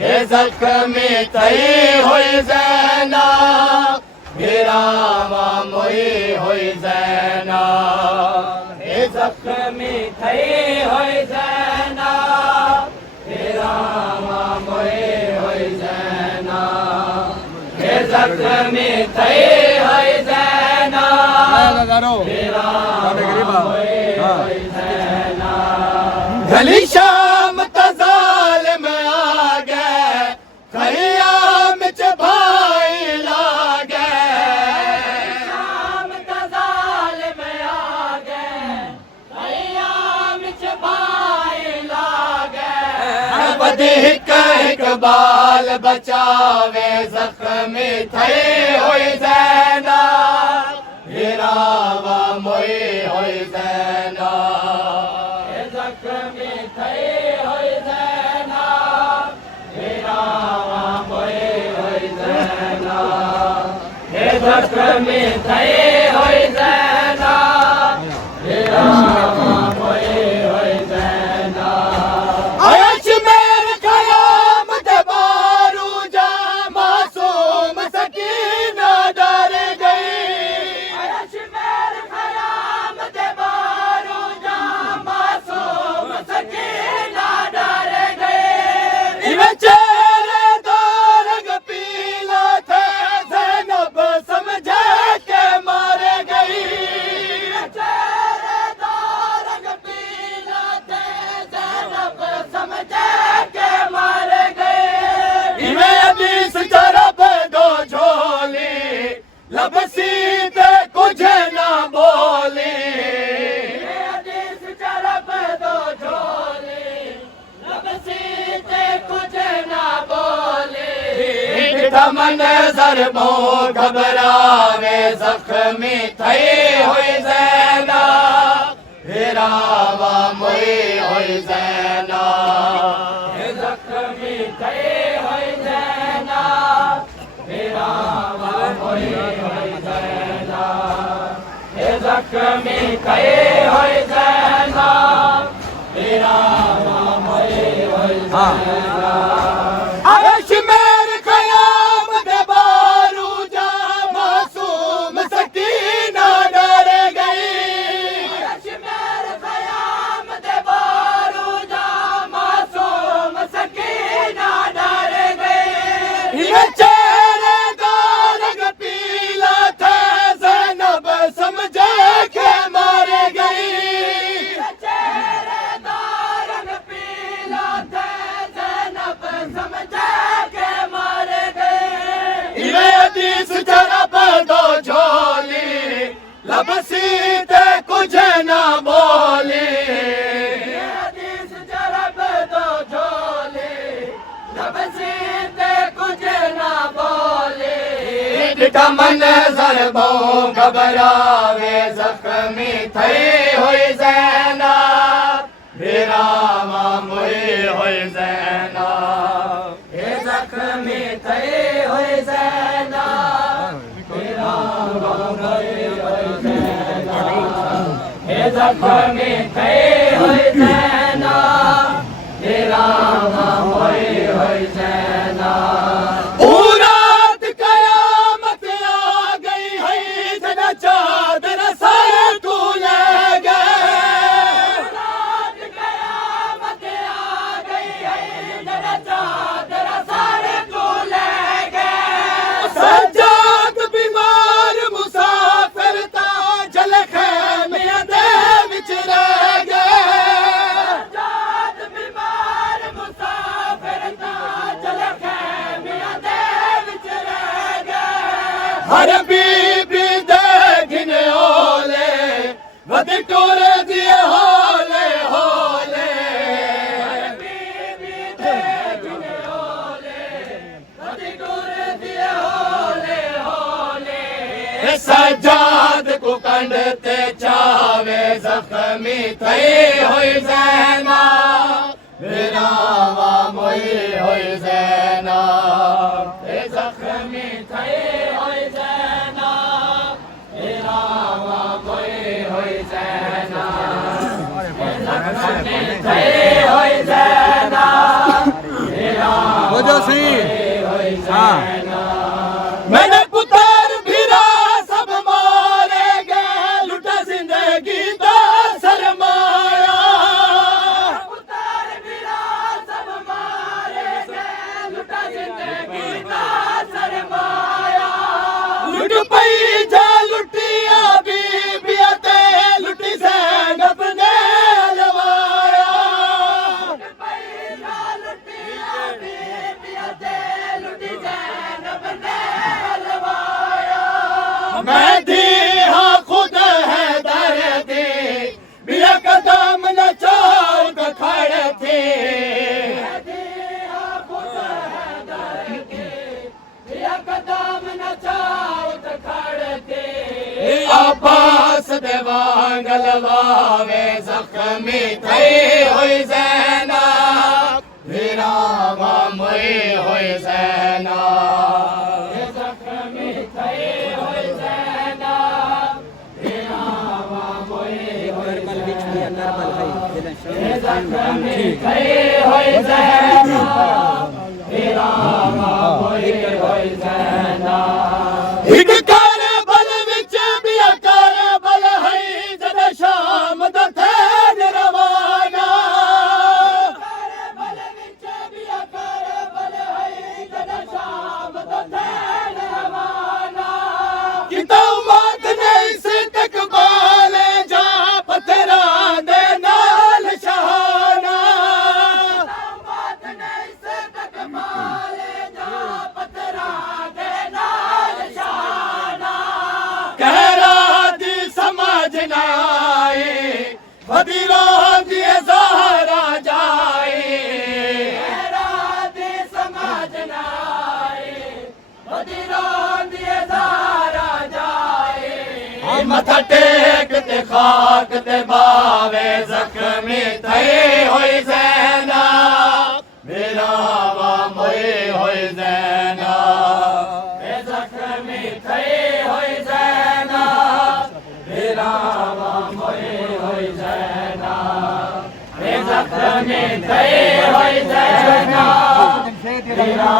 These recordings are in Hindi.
हे जख्मी थई होई ज़ैना भिरावा मोई होई ज़ैना हे जख्मी थई होई ज़ैना भिरावा मोई होई ज़ैना हे जख्मी थई होई ज़ैना भिरावा मोई होई ज़ैना गली शाम तज़ाल में आ गए खयाम च भाई लागे शाम तज़ाल में आ गए खयाम च भाई लागे बदी हिक हिक बाल बचावे जख्मी थई होई ज़ैना भिरावा मोई होई ज़ैना जख्मी थई होई ज़ैना भिरावा मोई होई ज़ैना हे जख्मी थई होई ज़ैना भिरावा मोई होई ज़ैना आयश मेरे क़यामत बारू जा मासूम सकीना डर गई आयश मेरे क़यामत बारू जा मासूम सकीना डर गई इवे चेहरे दो रंग पीला थे ज़ैनब समझे के मर गई चेहरे दो रंग पीला थे ज़ैनब समझे के मर गई इवे हदीस चरब दो झोली लब सीधे कुछ ना बोली हदीस चरब दो झोली लब सीधे कुछ ना बोली मन ज़रबो घबरावे जख्मी थई होई ज़ैना भिरावा मोई होई ज़ैना हे जख्मी थई होई ज़ैना भिरावा मोई होई ज़ैना हे जख्मी थई होई ज़ैना भिरावा मोई होई ज़ैना आयश मेरे क़यामत बारू जा मासूम सकीना डर गई आयश मेरे क़यामत बारू जा मासूम सकीना डर गई ये चेहरे दो रंग पीला थे ज़ैनब समझे के मर गई चेहरे दो रंग पीला थे ज़ैनब समझे के मर गई इवे हदीस चरब दो झोली लब सीधे कुछ ना बोली हदीस चरब दो झोली लब सीधे कुछ ना बोली मन ज़रबो घबरावे जख्मी थई होई ज़ैना भिरावा मोई होई ज़ैना हे जख्मी थई होई ज़ैना भिरावा मोई होई ज़ैना हे जख्मी थई होई ज़ैना भिरावा मोई होई ज़ैना रात क़यामत आ गई है जना चादर सर तू ले गए रात क़यामत आ गई है जना चादर सर तू ले गए सज्जाद बीमार मुसाफिर ता जल खैमे दे विच रह गए सज्जाद बीमार मुसाफिर ता जल खैमे दे विच रह गए हर बीबी दे घिने ओले वध टोर दिए होले होले हर बीबी दे घिने ओले वध टोर दिए होले होले सज्जाद को कंडते चावे जख्मी थई होई ज़ैना भिरावा मोई होई ज़ैना हे जख्मी थई होई ज़ैना भिरावा मोई होई ज़ैना हे जख्मी थई होई ज़ैना भिरावा જોજો સિંહ હા मैंने पुत्र भीरा सब मारे गए लुटा जिंदगी दा सरमाया पुत्र भीरा सब मारे गए लुटा जिंदगी दा सरमाया लुट पई जा लुटिया बीबिया ते लुटी ज़ैनब ने लवाया लुट पई जा लुटिया बीबिया ते लुटी ज़ैनब ने मैं दी हाँ खुद है दर्दी बिया कदम न चौक खड़े थे मैं दी हाँ खुद है दर्दी बिया कदम न चौक खड़े थे आबास दे वांगल वावे जख्मी थई हुई ज़ैना वीरा मोई हुई ज़ैना जख्मी थई एक कारबल विच बिया कारबल है जद शाम दा थे रवाना कारबल विच बिया कारबल है जद शाम दा थे रवाना किता उम्मत नहीं से तकबाल जा पत्थरा दे नाल शहाना उम्मत नहीं से तकबाल जा पत्थरा दे नाल शहाना कह रहा दी समझ ना आए फदीरा दी ज़हरा जाए कह रहा दी समझ ना आए फदीरा दी ज़हरा जाए मथा टेक ते खाक ते बावे जख्मी थई होई ज़ैना मेरा वा मोई होई ज़ैना ए जख्मी थई होई ज़ैना मेरा वा मोई होई ज़ैना ए जख्मी थई होई ज़ैना मेरा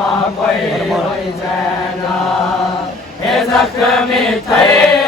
वा मोई होई ज़ैना ए जख्मी थई